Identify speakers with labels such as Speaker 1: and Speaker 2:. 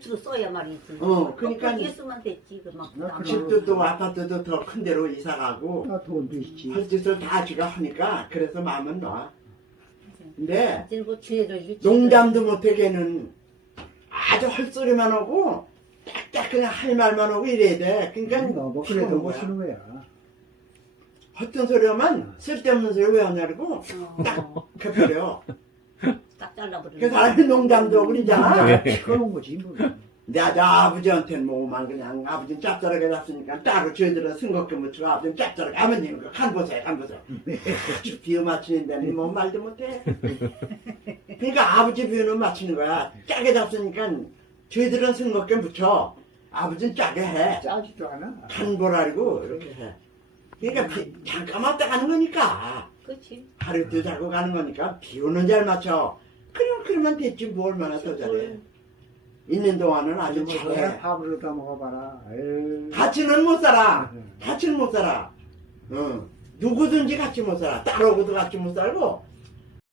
Speaker 1: 고추도 써야 말이지.
Speaker 2: 그러니까
Speaker 1: 거기에 쓰면 됐지. 그막
Speaker 2: 집도 또 아파트도 더 큰 데로 이사 가고
Speaker 3: 다 돈도 있지.
Speaker 2: 할 짓을 다 지가 하니까 그래서 마음은 놔. 근데
Speaker 1: 뭐 지혜를
Speaker 2: 농담도 못하게는 아주 헐소리만 하고 딱딱 그냥 할 말만 하고 이래야 돼. 그러니까
Speaker 3: 뭐
Speaker 2: 피곤한
Speaker 3: 그래도 못
Speaker 2: 거야.
Speaker 3: 쓰는 거야.
Speaker 2: 헛된 소리 하면 쓸데없는 소리 왜 하냐고 딱 켜버려.
Speaker 1: 딱 잘라버려.
Speaker 2: 그 사람이 농담도 하고 그러잖아.
Speaker 3: 그런 거지 뭐.
Speaker 2: 내 아버지한테는 뭐만 그냥 아버지는 짭짤하게 잡으니까 따로 저희들은 승겁게 묻히고 아버지는 짭짤하게 하면 되는 거야. 간 보세요, 간 보세요. 아주 비유 맞추는데 뭐 말도 못해. 그러니까 아버지 비유는 맞추는 거야. 짜게 잡으니까 저희들은 승겁게 묻혀. 아버지는 짜게 해.
Speaker 3: 짜지도 않아.
Speaker 2: 간 보라고 이렇게 해. 그러니까 잠깐 왔다 가는 거니까.
Speaker 1: 그렇지.
Speaker 2: 하루도 자고 가는 거니까 비유는 잘 맞춰. 그러면 됐지 뭐 얼마나 더 잘해. 있는 동안은 아주 잘해.
Speaker 3: 밥을 얻어 먹어봐라. 에이.
Speaker 2: 같이는 못 살아. 같이는 못 살아. 누구든지 같이 못 살아. 딸하고도 같이 못 살고